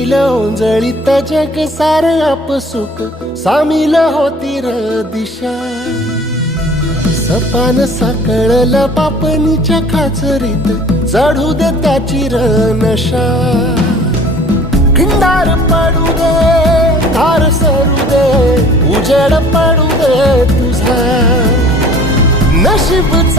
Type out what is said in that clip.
येईल ओंजळीत जग सार आपसुक सामील होती र दिशा. सपान साकळला पापणीच्या खाचरीत चढू दे त्याची र नशा. खिंडार पडू दे धार सरू दे उजेड पडू दे तुझा नशीब